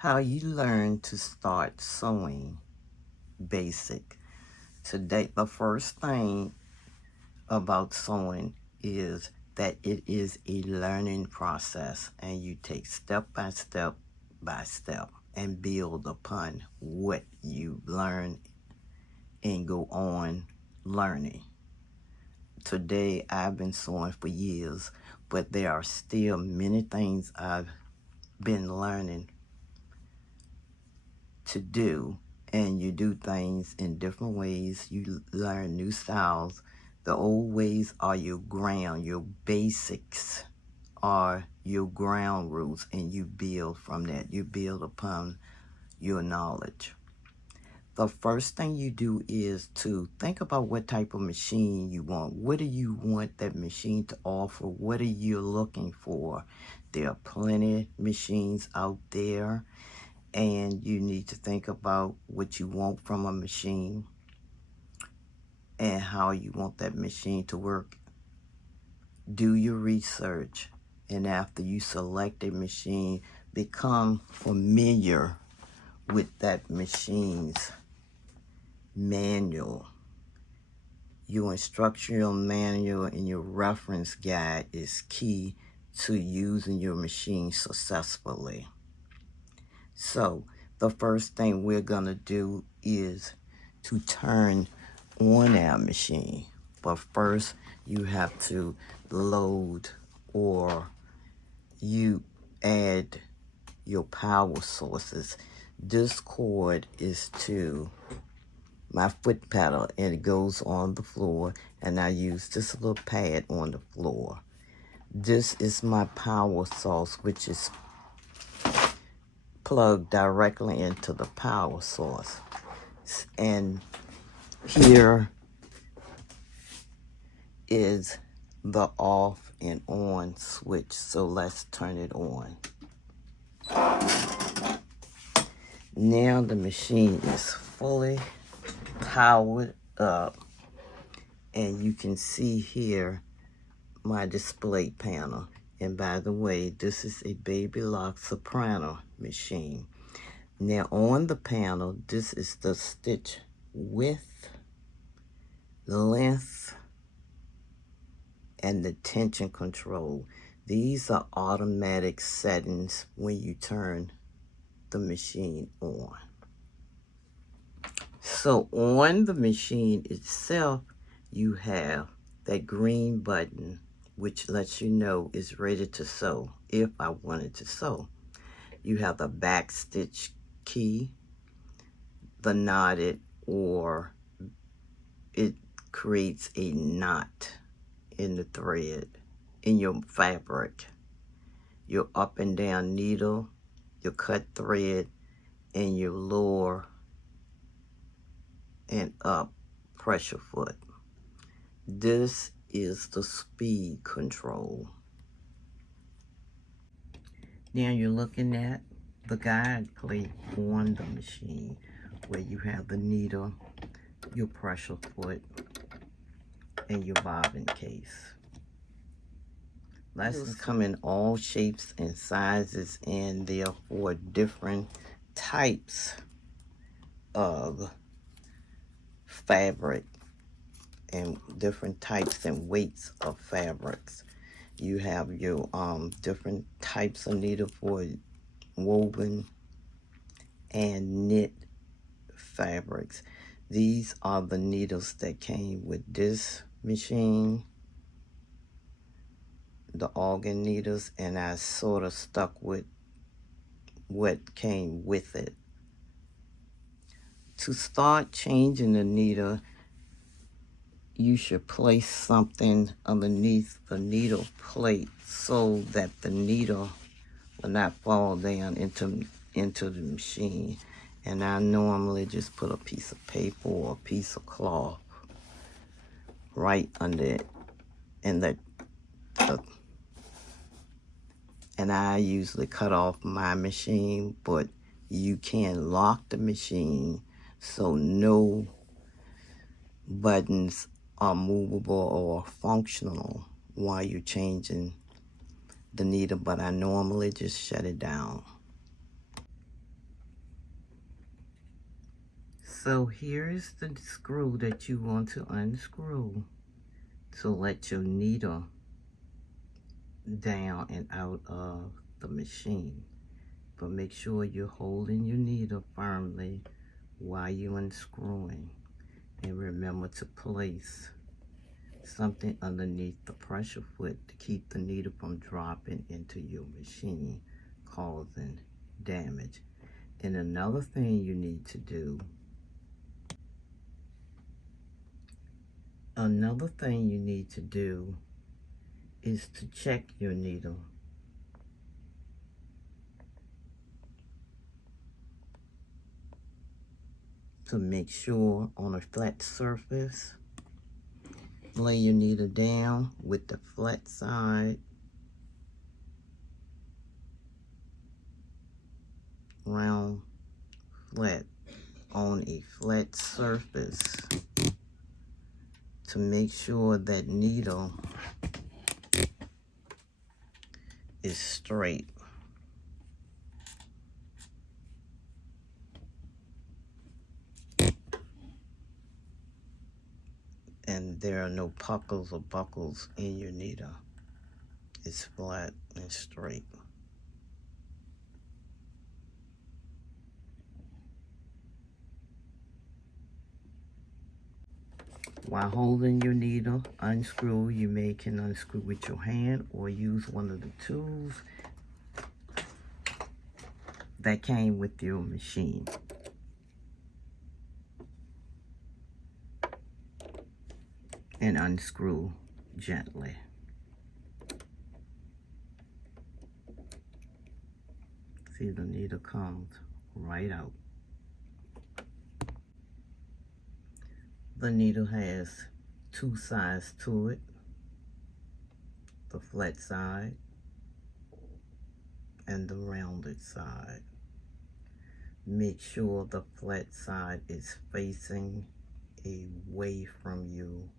How you learn to start sewing basic. Today, the first thing about sewing is that it is a learning process, and you take step by step and build upon what you learn and go on learning. Today, I've been sewing for years, but there are still many things I've been learning to do, and you do things in different ways. You learn new styles. The old ways are your ground, your basics are your ground rules, and you build from that. You build upon your knowledge. The first thing you do is to think about what type of machine you want. What do you want that machine to offer? What are you looking for? There are plenty of machines out there, and you need to think about what you want from a machine and how you want that machine to work. Do your research, and after you select a machine, become familiar with that machine's manual. Your instructional manual and your reference guide is key to using your machine successfully. So the first thing we're going to do is to turn on our machine. But first, you have to load, or you add your power sources. This cord is to my foot pedal, and it goes on the floor, and I use this little pad on the floor. This is my power source, which is plugged directly into the power source. And here is the off and on switch, so let's turn it on. Now the machine is fully powered up, and you can see here my display panel. And by the way, this is a Baby Lock Soprano machine. Now on the panel, this is the stitch width, length, and the tension control. These are automatic settings when you turn the machine on. So on the machine itself, you have that green button, which lets you know it's ready to sew if I wanted to sew. You have the back stitch key, the knotted, or it creates a knot in the thread, in your fabric, your up and down needle, your cut thread, and your lower and up pressure foot. This is the speed control. Now you're looking at the guide plate on the machine, where you have the needle, your pressure foot, and your bobbin case. Lessons come in all shapes and sizes, and therefore different types of fabric and different types and weights of fabrics. You have your different types of needle for woven and knit fabrics. These are the needles that came with this machine, the organ needles, and I sort of stuck with what came with it. To start changing the needle, you should place something underneath the needle plate so that the needle will not fall down into the machine. And I normally just put a piece of paper or a piece of cloth right under it, and and I usually cut off my machine, but you can lock the machine so no buttons are movable or functional while you're changing the needle, but I normally just shut it down. So here's the screw that you want to unscrew to let your needle down and out of the machine. But make sure you're holding your needle firmly while you're unscrewing. And remember to place something underneath the pressure foot to keep the needle from dropping into your machine, causing damage. And another thing you need to do, is to check your needle. To make sure on a flat surface, lay your needle down with the flat side round flat on a flat surface to make sure that needle is straight. And there are no puckles or buckles in your needle. It's flat and straight. While holding your needle, unscrew. You can unscrew with your hand or use one of the tools that came with your machine. And unscrew gently. See, the needle comes right out. The needle has two sides to it, the flat side and the rounded side. Make sure the flat side is facing away from you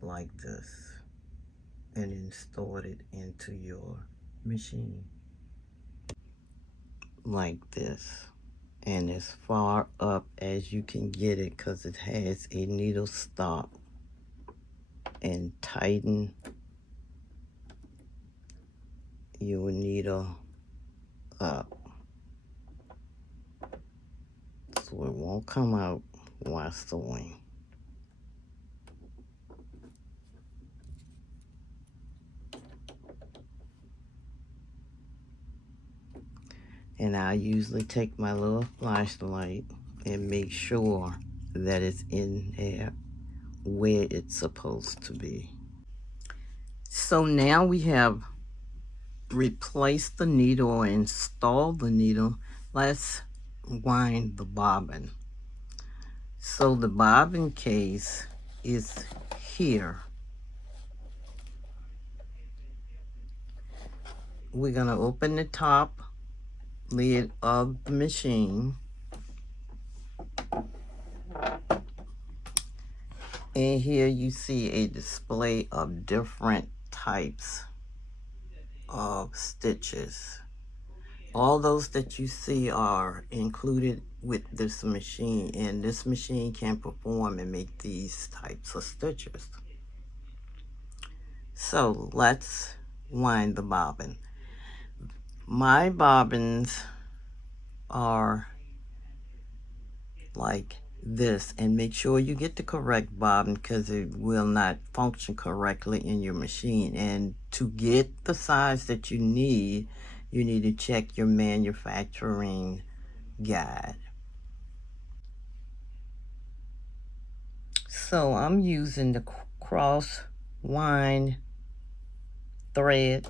like this, and install it into your machine like this, and as far up as you can get it, because it has a needle stop, and tighten your needle up so it won't come out while sewing. And I usually take my little flashlight and make sure that it's in there where it's supposed to be. So now we have replaced the needle or installed the needle. Let's wind the bobbin. So the bobbin case is here. We're gonna open the top lid of the machine, and here you see a display of different types of stitches. All those that you see are included with this machine, and this machine can perform and make these types of stitches. So let's wind the bobbin. My bobbins are like this, and make sure you get the correct bobbin because it will not function correctly in your machine. And to get the size that you need to check your manufacturing guide. So I'm using the cross wind thread,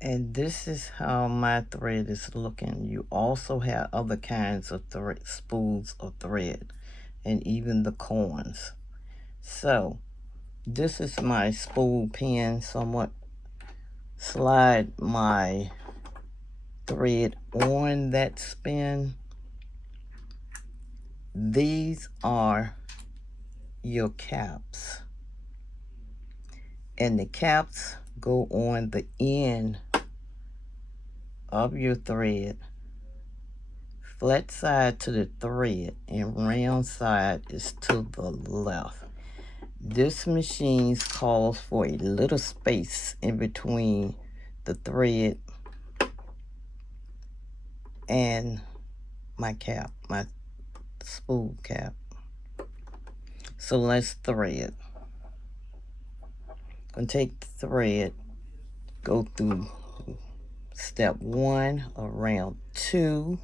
and this is how my thread is looking. You also have other kinds of spools of thread, and even the corns. So this is my spool pin, so I'm going to slide my thread on that spin. These are your caps, and the caps go on the end of your thread flat side to the thread and round side is to the left. This machine calls for a little space in between the thread and my cap, my spool cap. So let's thread. I'm gonna take the thread, go through step 1, around 2,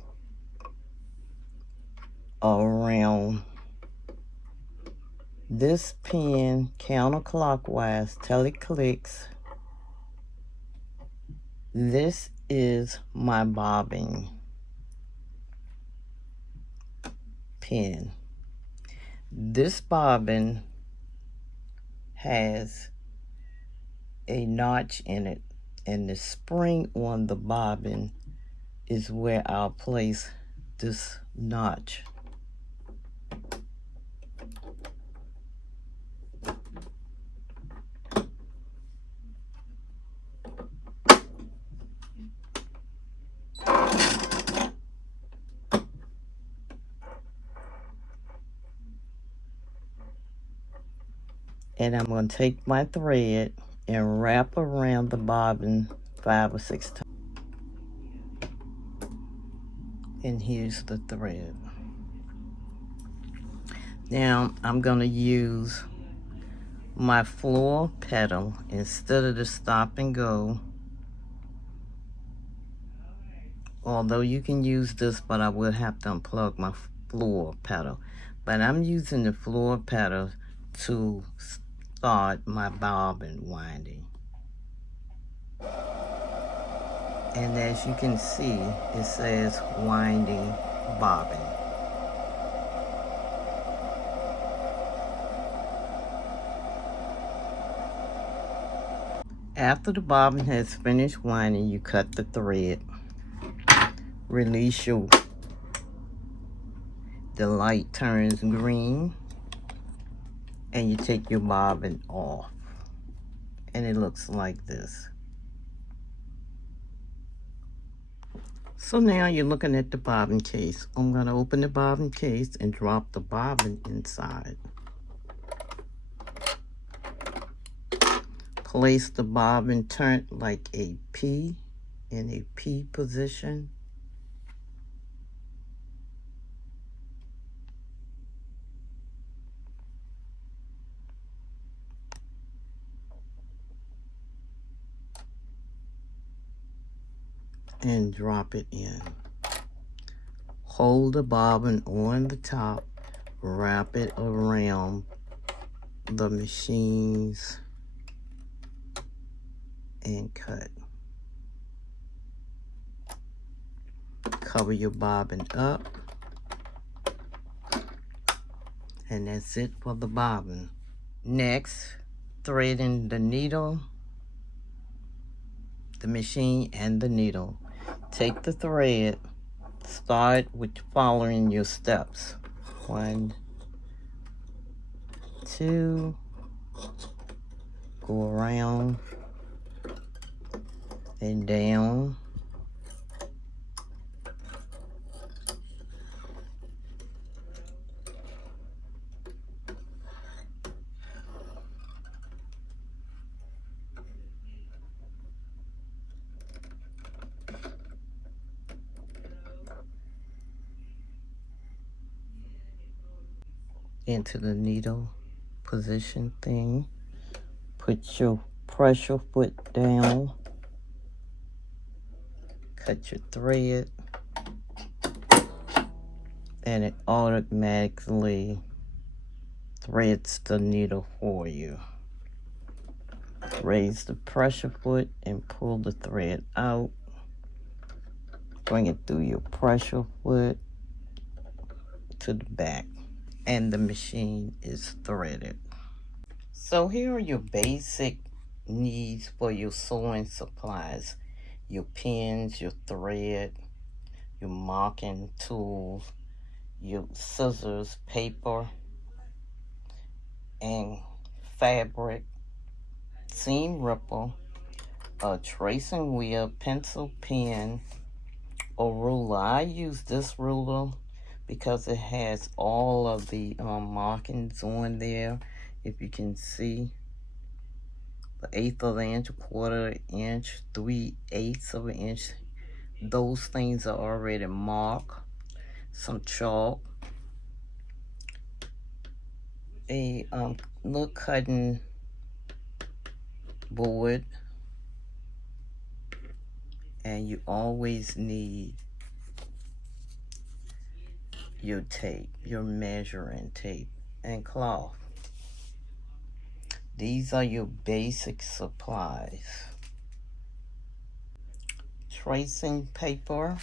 around this pin counterclockwise till it clicks. This is my bobbin pin. This bobbin has a notch in it, and the spring on the bobbin is where I'll place this notch. And I'm going to take my thread and wrap around the bobbin 5 or 6 times. And here's the thread. Now I'm going to use my floor pedal instead of the stop and go. Although you can use this, but I will have to unplug my floor pedal. But I'm using the floor pedal to start my bobbin winding. And as you can see, it says winding bobbin. After the bobbin has finished winding, you cut the thread, release the light turns green, and you take your bobbin off, and it looks like this. So now you're looking at the bobbin case. I'm going to open the bobbin case and drop the bobbin inside. Place the bobbin turned like a P, in a P position. And drop it in. Hold the bobbin on the top, wrap it around the machines, and cut. Cover your bobbin up, and that's it for the bobbin. Next, threading the needle, the machine, and the needle. Take the thread, start with following your steps. 1, 2, go around and down. Into the needle position thing. Put your pressure foot down. Cut your thread. And it automatically threads the needle for you. Raise the pressure foot and pull the thread out. Bring it through your pressure foot to the back, and the machine is threaded. So here are your basic needs for your sewing supplies: your pins, your thread, your marking tools, your scissors, paper, and fabric, seam ripper, a tracing wheel, pencil, pen, a ruler. I use this ruler because it has all of the markings on there. If you can see, the 1/8 of an inch, 1/4 inch, 3/8 of an inch. Those things are already marked. Some chalk, a little cutting board, and you always need your tape, your measuring tape, and cloth. These are your basic supplies. Tracing paper,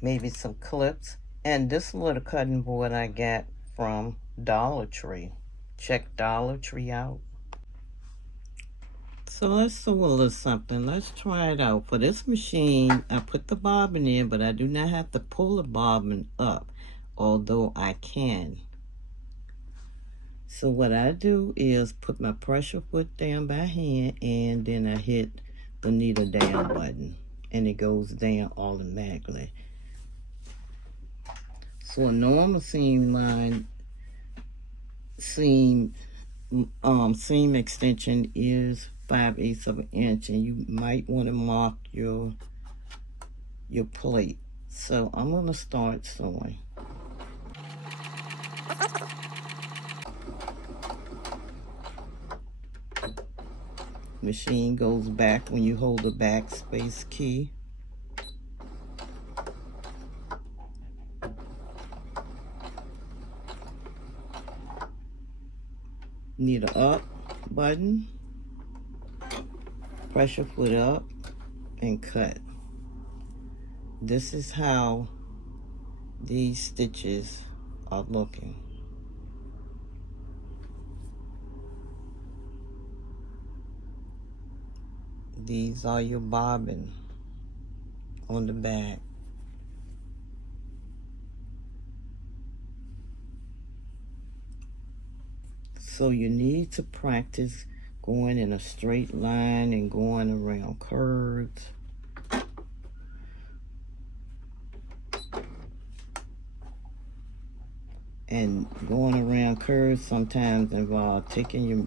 maybe some clips, and this little cutting board I got from Dollar Tree. Check Dollar Tree out. So let's do a little something. Let's try it out. For this machine, I put the bobbin in, but I do not have to pull the bobbin up, although I can. So what I do is put my pressure foot down by hand, and then I hit the needle down button, and it goes down automatically. So a normal seam line, seam extension is 5/8 of an inch, and you might want to mark your plate. So I'm going to start sewing. Machine goes back when you hold the backspace key. Needle up button, pressure foot up, and cut. This is how these stitches are looking. These are your bobbin on the back. So you need to practice going in a straight line and going around curves. And going around curves sometimes involves taking your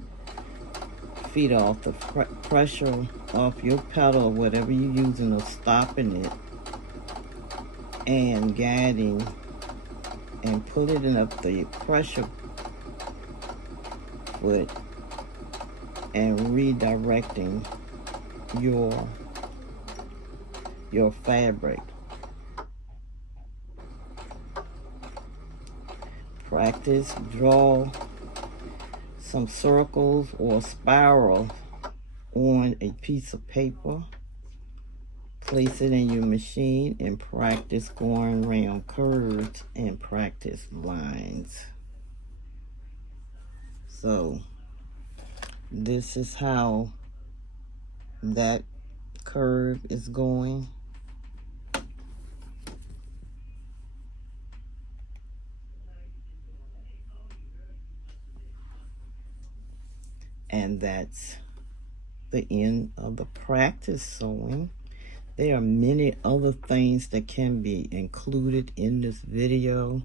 feet off the pressure off your pedal, whatever you're using, or stopping it and guiding and pulling up the pressure foot and redirecting your fabric. Practice, draw some circles or spirals on a piece of paper. Place it in your machine and practice going around curves and practice lines. So this is how that curve is going. And that's the end of the practice sewing. There are many other things that can be included in this video,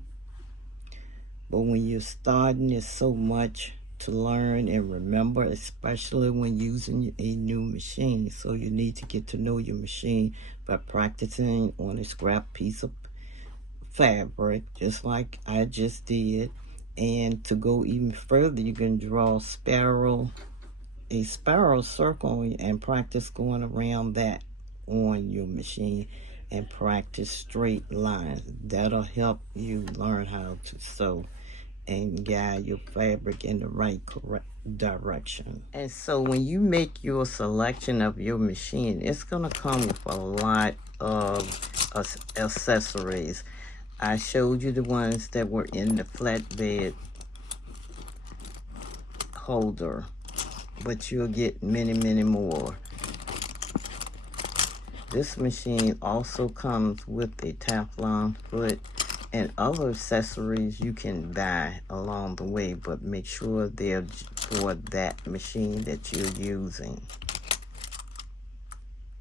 but when you're starting, there's so much to learn and remember, especially when using a new machine. So you need to get to know your machine by practicing on a scrap piece of fabric, just like I just did. And to go even further, you can draw a spiral circle and practice going around that on your machine and practice straight lines. That'll help you learn how to sew and guide your fabric in the right direction. And so when you make your selection of your machine, it's gonna come with a lot of accessories. I showed you the ones that were in the flatbed holder, but you'll get many, many more. This machine also comes with a Teflon foot and other accessories you can buy along the way, but make sure they're for that machine that you're using.